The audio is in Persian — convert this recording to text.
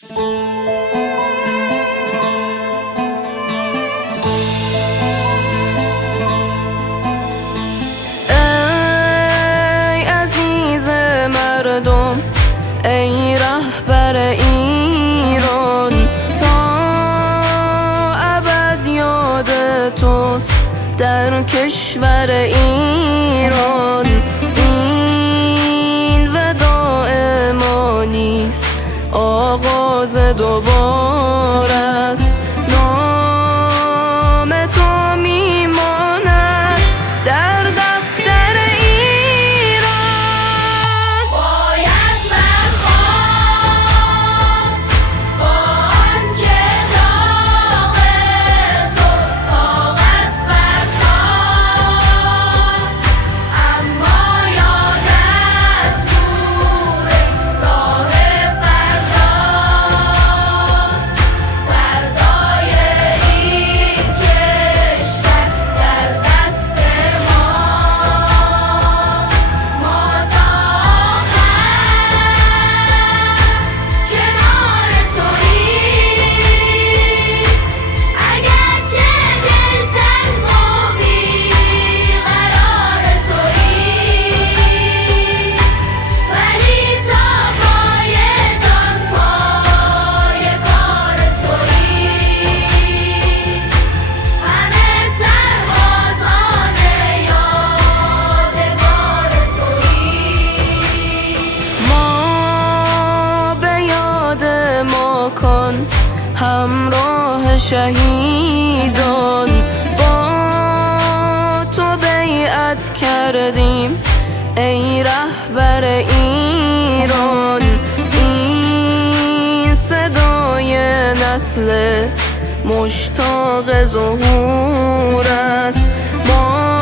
ای عزیز مردم، ای رهبر ایران، تا ابد یاد توست در کشور ایران. این وداع ما نیست، آغاز دوباره است. نام تو میماند در دفتر ایران. باید برخاست با آنکه داغ تو طاقت فرساست، اما یاد از نور راه فرداست. فردای این کشور در دست ماست. ما تا آخر کنار توییم، اگرچه دلتنگ و بیقرار توییم، ولی تا پای جان پای کار توییم. همه سربازان یادگار توییم. ما به یاد ما کن همراه شهیدان، با تو بیعت کردیم ای رهبر ایران. این صدای نسل مشتاق ظهور است. ما